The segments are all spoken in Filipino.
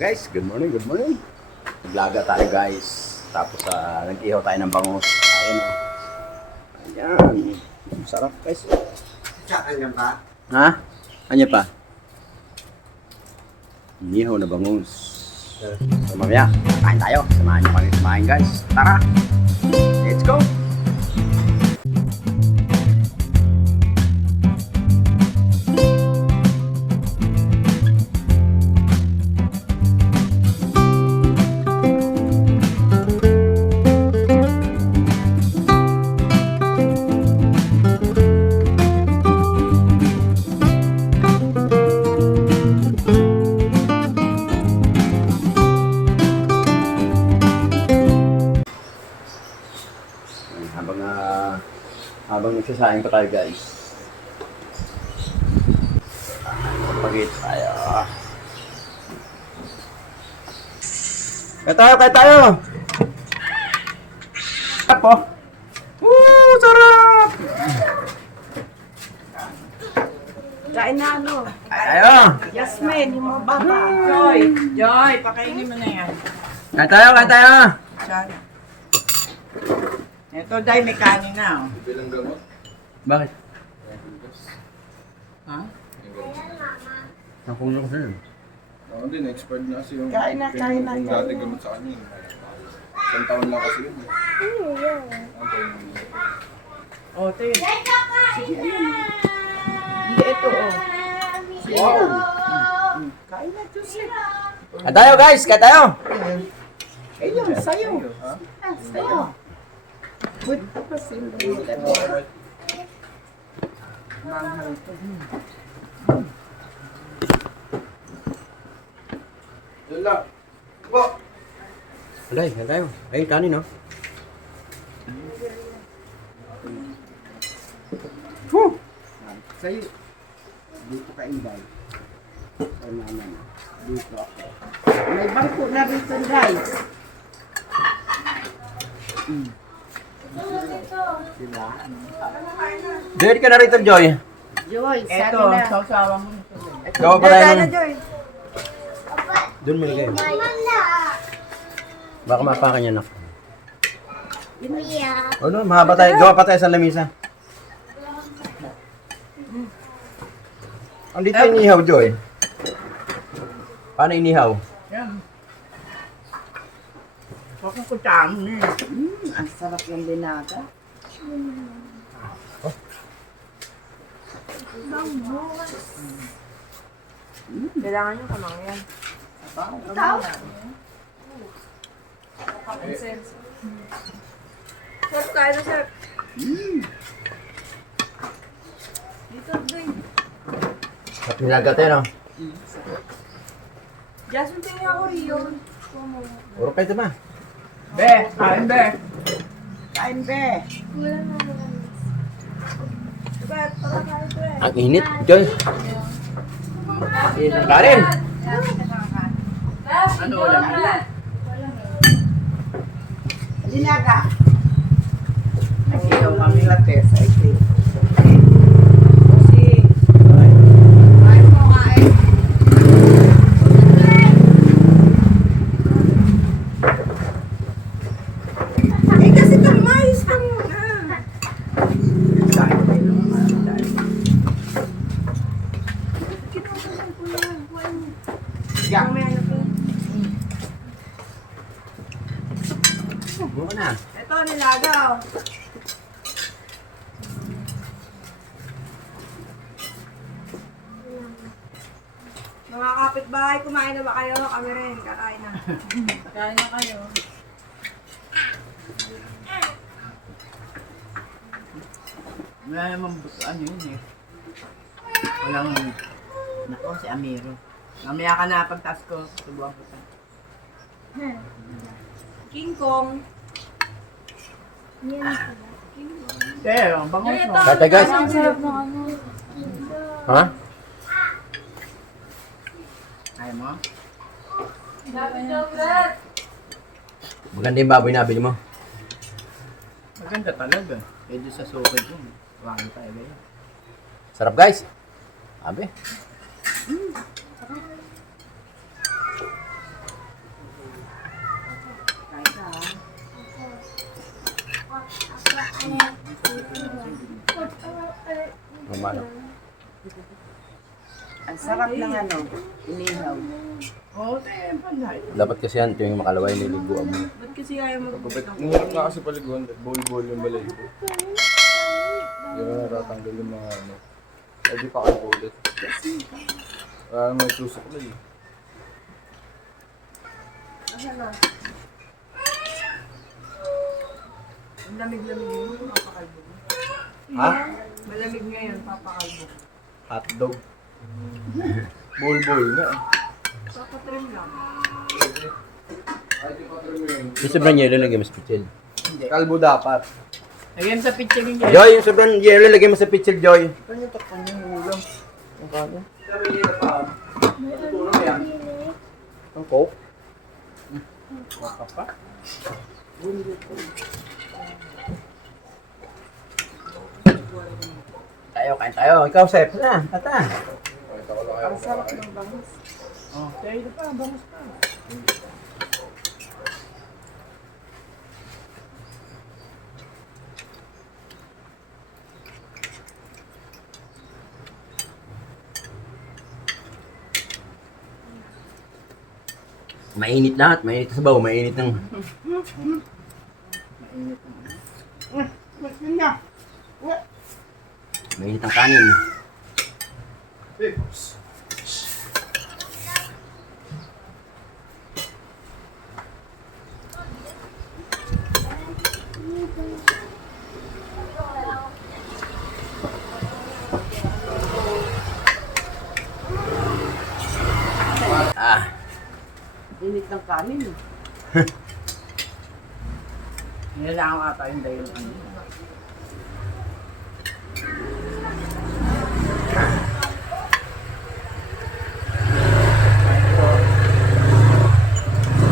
Guys, good morning, good morning. Naglaga tayo guys. Tapos nag-ihaw tayo ng bangus. Ayun o. Ayan. Sarap guys. Kanya pa? Ha? Anya pa? Inihaw na bangus. So mamaya, kain tayo. Samahan nyo kami kumain guys. Tara! Let's go! Habang nagsasaing pa tayo guys. Pagit tayo. Kaya tayo! Sarap po! Woo! Sarap! Kain na ano? Tayo! Yasmin, yung mga bata. Joy, pakainin mo na yan. Kaya tayo! Siya. Ito, Day, may kanin na. Oh. Bilang gamot? Bakit? Ha? Nakulong ko sa'yo. Ako din, expert na kasi yung... Kain na. Yung dati gamot sa kanya. Isang taon lang kasi yun. O, tayo. Hindi, ito, oh. Wow! Kain na, Jose. Kaya tayo guys! Kaya tayo! Ayun, sa'yo. Ha? Sa'yo. Good pa sila. Manghal ito. Yun lang. Po! Alay, kaya tayo. Ay, kanin no? Sa'yo. Dito ka inday. Sa naman. Dito ako. May bangko na rito, Day. Sila. Joy, ka na rito, Joy. Joy, sabi Ito, na. sausawa mo. Gawa pa tayo ng... Joy. Doon mo lagay. Baka mapakan yan ako. O no, mahaba tayo. Gawa pa tayo sa lamisa. Ang dito inihaw, Joy. Paano inihaw? Yan. Huwag kong kutsaan mo na. Ang sarap ng binaga. Kailangan nyo kamang yan. Chef, kain na, chef. Dito, Ding. At nilagat yan, no? Jasmine, tingin ako riyon. Puro kayo ba? Be, kain, Be. Kain, Be. Bet, tara kain, Bet. Ang init, Joy. Init ng karin. Ano ulam? Dinaga. Nag-inom kami lates. I think. Kain mo, kain. Eh, kasi tumayos ka muna. Yeah. Mamaya na po. Buka na. Ito, nilagaw. Mga kapitbahay, kumain na ba kayo? Kami rin, kakain na. Kain na kayo. Wala naman ano yun eh. Walang... Nako, si Amiro. Mamaya ka na pagtas ko. Subuhan ko pa. King Kong. Pero, bangon mo. Kaya guys. Ang sarap ng ano. Ha? Kaya mo? Maganda yung baboy na bili mo. Maganda talaga. Eh, doon sa sukad yun. Wala tayo ba yun? Sarap guys. Sabi. manok. Ang sarap ng ano, inihaw. Oo, tayo panay. Dapat kasi yan, tuwing makalaway, niliguan mo. Ba't kasi ayaw Kapag mag-bukit mahirap na kasi paliguan, bol-bol yung balay ko. Hindi ko natatanggal yung mga ano. Ay di pa kayo ulit. Parang may tusok na eh. Asan na? Ang lamig-lamig yun, papakalbo. Ha? Malamig ngayon, papakalbo. Hotdog. Bol-bol na. Papatrim lang. Ay di pa trim yun. Yung sobrang yelo, lagay mo sa pichel. Hindi. Kalbo dapat. Lagyan sa picture niya. Joy, yung sobrang yelo, lagay mo sa pichel, Joy. Kanya takpan niya yung ulam. Ang kanya. Ang coke? Makapa. Tayo, kain tayo. Ikaw, Sep. Na, tata. Pakita ko lang kayo. Ang sarap ng bangus. Oh, tayo pa, bangus pa. Mainit lahat. Mainit sa sabaw. Mainit ng... Mas na. Mainit ang kanin. Ah, Init ng kanin. Nilalang ata yung dayo.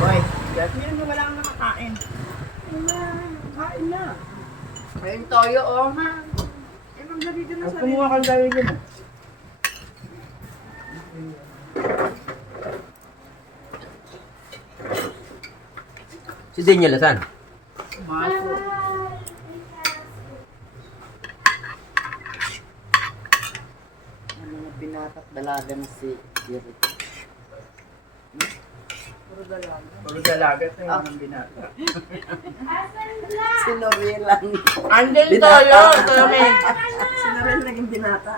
Boy, dati yan wala kang nakakain. Kain na. Ayun toyo, oh. Eh, maglagay ka na Ang sa kumuha kang dayo dyan. si Daniel asan? Maso. Ang mga binatat dalaga na si Eric. puro dalaga. Puro dalaga sa yung binata. Si Noriel lang. Andel toyo, toyo. Sinarel naging binata.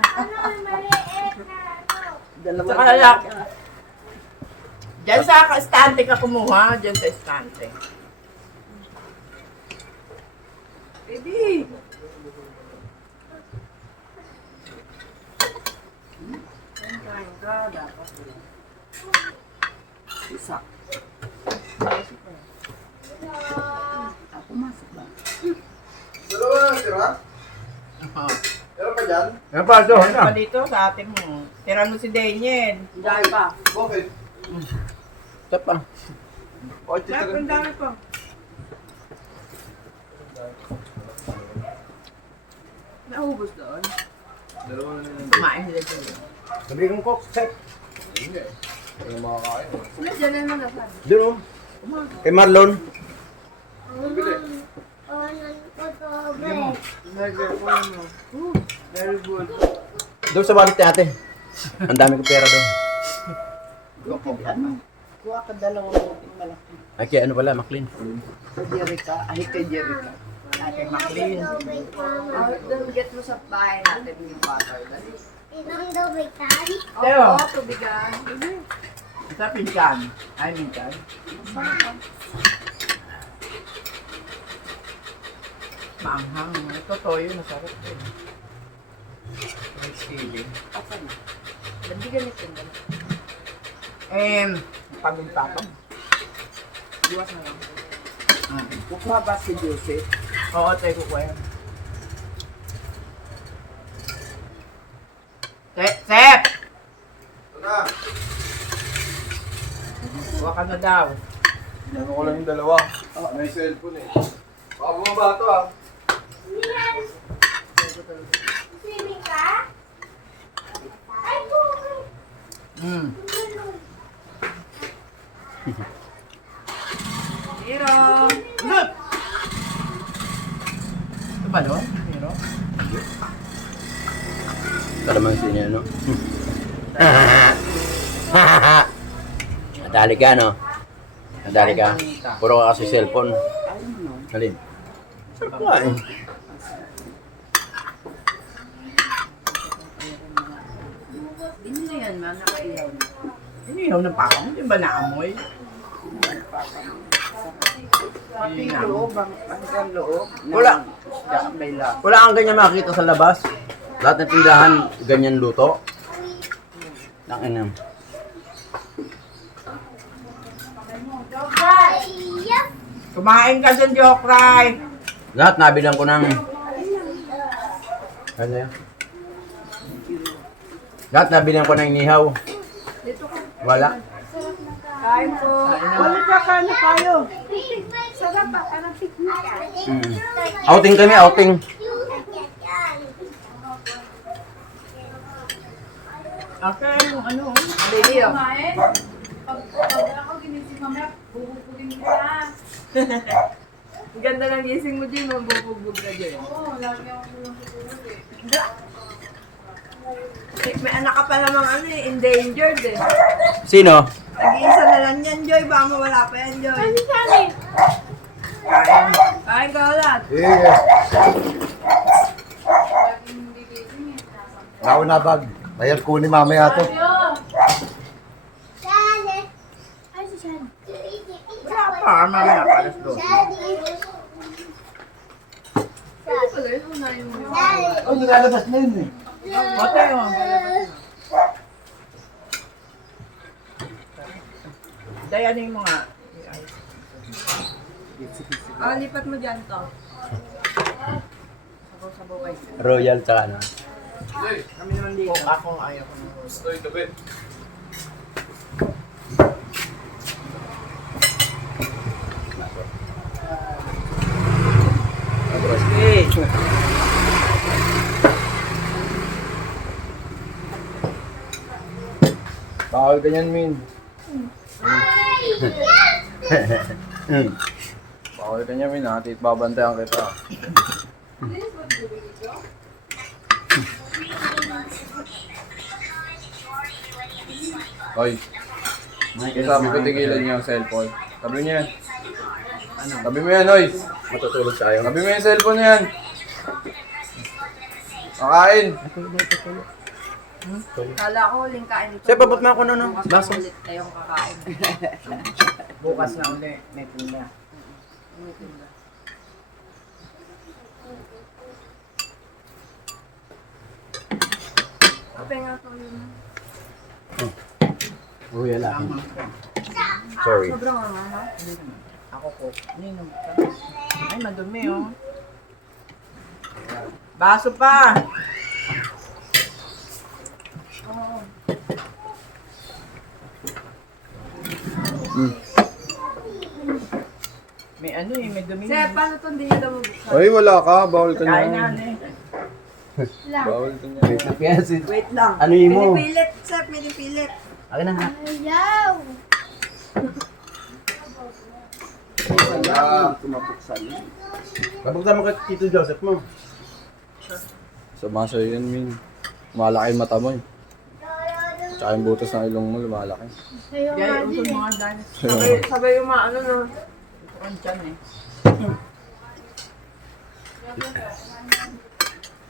Dalawang Saka lalaki. Diyan sa estante ka kumuha, diyan sa estante. Baby! Kain ka, dapat. Isa. Ako masok ba? Dalawa na tira? Oh. Meron pa dyan? Ano pa ito? Ano pa dito sa atin mo? Tira mo si Daniel. Dahil pa. Bakit? Ito pa. Bakit Chef, titirin? ang dami pa. Naubos doon. Dalawa na nila. Kumain sila dyan. Sabi kong cook, Sep. Hindi. Hindi na makakain. Sila dyan na naman nasan. Doon oh. Kay Marlon. Bili. Very good. Doon sa wallet ni ate. Ang dami ko pera doon. Ano? Kuha ka dalawang buting malaki. Ay, kaya ano pala, McLean. Kay Jerica. Ay, kay Jerica. Ate McLean. Don't get mo sa bahay natin yung water. Teo. Oo, tubigan. Sa pinsan. Ay, minsan. Maanghang. Ito toyo, masarap eh. May sili. Asan na? Hindi ganito yun. Pagod-tapang. Buwas na lang. Kukuha ba si Joseph? Oo, tayo ko yan. Sep! Tara! Huwag ka na daw. Ano ko lang yung dalawa. May cellphone eh. Baka bumaba ito ah. Hmm. Hero! Ito ba doon? Hero? Kalamansi niya, no? Nadali ka, no? Nadali ka. Puro ka kasi cellphone. Ayun no. Halin. Sarap nga eh. Hindi na yan, ma. Nakaiyaw na. Inihaw na pa ako. Hindi ba naamoy? Pati yung loob, ang loob. Wala. May loob. Wala kang ganyan makikita sa labas. Lahat ng tindahan, ganyan luto. Nakinam. Kumain ka dyan, Jokray. Lahat nabilang ko ng... Ano yan? Lahat nabilang ko ng inihaw. Wala. Kain po. Wala ka ka na kayo. Sarap ba? Parang picnic ka. Outing kami, outing. Okay, yung ano. Baby, oh. Pag ako ginising mamaya, bubugin ko na. Ang ganda ng gising mo, Jim. Mabubugbog ka dyan. Oo, lagi ako tulog eh. May anak ka pa namang ano eh, endangered eh. Sino? Nag-iisa na lang yan, Joy. Baka mawala pa yan, Joy. Kain. Kain ka ulit. Laging hindi gising eh. Ako na bag. Bayad ko ni mamaya to. Yo! Wala pa, mamaya pa. Let's go. Wala yun, una yung... Oh, nilalabas na yun eh. Ote yun. Dayanin mo nga. Lipat mo dyan to. Sabaw-sabaw kayo. Royal tsaka ano. Kami naman dito. Kung ako ayaw ko na. Gusto ito, be. Bawal ganyan, Min. Bawal ganyan, Min. Ate, babantayan kita. Hoy, sabi ko tigilan niyo ang cellphone. Sabi niyo yan. Sabi mo yan, Hoy. Matutulog tayo. Sabi mo yung cellphone yan. Makain. Kala ko, huling kain ito. Sir, babot mo ako na, no? Bukas Baso. ulit tayong kakain. Bukas na uli. May tinda. Kape nga to yun. Royal ah. Tama. Sorry. Sobrang ano, ha? Ako ko. Ninom ka. Ay, madumi oh. Baso pa! May ano eh, may dumi. Sir, paano ito hindi niya daw mabuksan? Hoy, wala ka. Bawal ka Kain na niya. ano eh. Bawal ka niya. Wait lang. Ano yun mo? Pinipilit, Sir, pinipilit. Akin na ha. Wala. Tumapuksan. Babagtan mo kay Tito Joseph mo. Sama sa'yo yan, Min. Malaki yung mata mo eh. Tsaka yung butas ng ilong mo, lumalaki. Kaya usod mga dance. Sabay yung mga ano, no? Ito ang tiyan eh.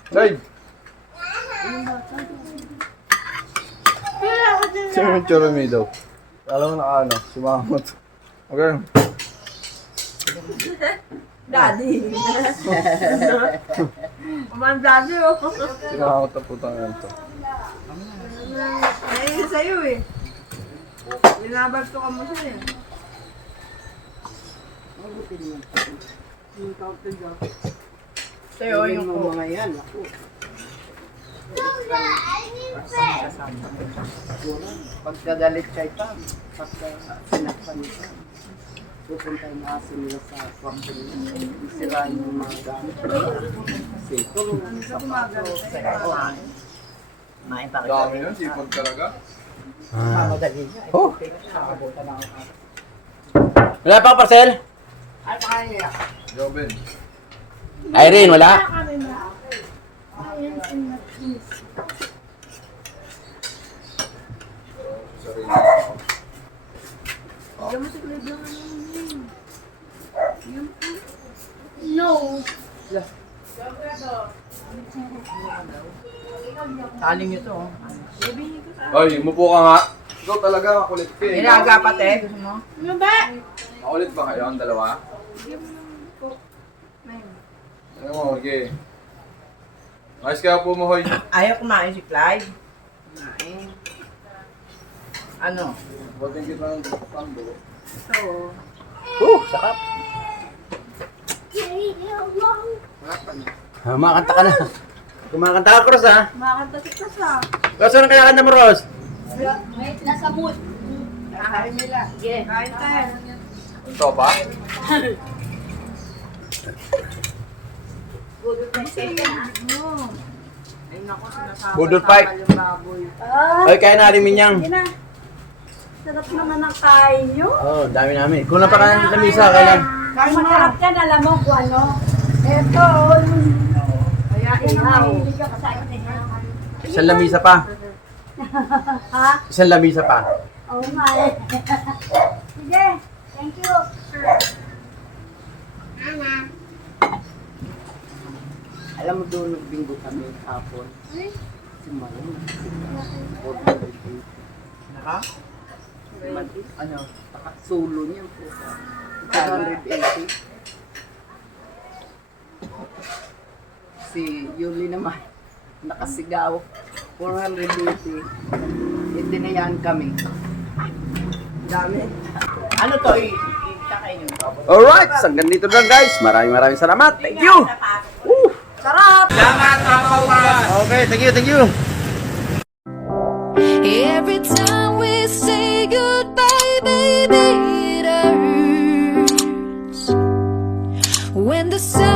Side! Sino yung churumi daw? Alam mo na ano, sumamot. Okay. Daddy. Kuman daddy, oh. Sinamot na putang yan to. Ay, sa'yo eh. Binabagto ka mo siya eh. Sa'yo yung ko. mga yan. Ako. Pagkagalit kay Pam, pagka sinakpan niya, pupunta yung aso nila sa kwarto nila. Isirain yung mga gamit. Kasi tulungan sa paso. Main pa Dami yun, sipag talaga. Mamadali niya. Oh. Nakabutan ako. Wala pa parcel? Ay, pakaya. Joben. Irene, wala? Diyan mo si Clive lang ano yun. No. Taling ito. Oh. Ay, umupo ka nga. Ikaw talaga, makulit ka eh. Ilaga pati. Gusto mo? Ano ba? Makulit ba kayo ang dalawa? Ano mo, okay. Ayos kaya po mo, Hoy. Ayaw kumain si Clyde. Kumain. Ano? Bating kita ng pando. Ito. Sakap. Wala pa na. Kumakanta ka na. Kumakanta ka, Cross, ha? Kumakanta si Chris ah. Cross, anong kinakanta mo, Ross? Wait, nasa mood. Kakain nila. Yeah. Kahit tayo. Ito ba? Ay naku, sinasabi. Budol Park. Yung baboy. Ah, Ay, kaya na rin minyang. yun na. Sarap naman ang kain nyo. Oo, dami namin. Kung napakain ng lamisa, kailan? Ang masarap yan, alam mo kung ano. Ito, Kaya yun ang ihaw. mahilig ka sa akin. Isang lamisa pa. Ha? Isang lamisa pa. Oo nga eh. Sige, thank you. Alam mo doon, nagbinggo kami hapon. Si Maron, Naka? ano, solo niya po. 580. Si Yuli naman, nakasigaw. 480. Itinayaan kami. Dami. Ano to? Ikakainin mo. Alright, hanggang dito lang, guys. Maraming salamat. Thank you. Sarap! Okay, thank you. Every time we say goodbye, baby, it hurts. When the sun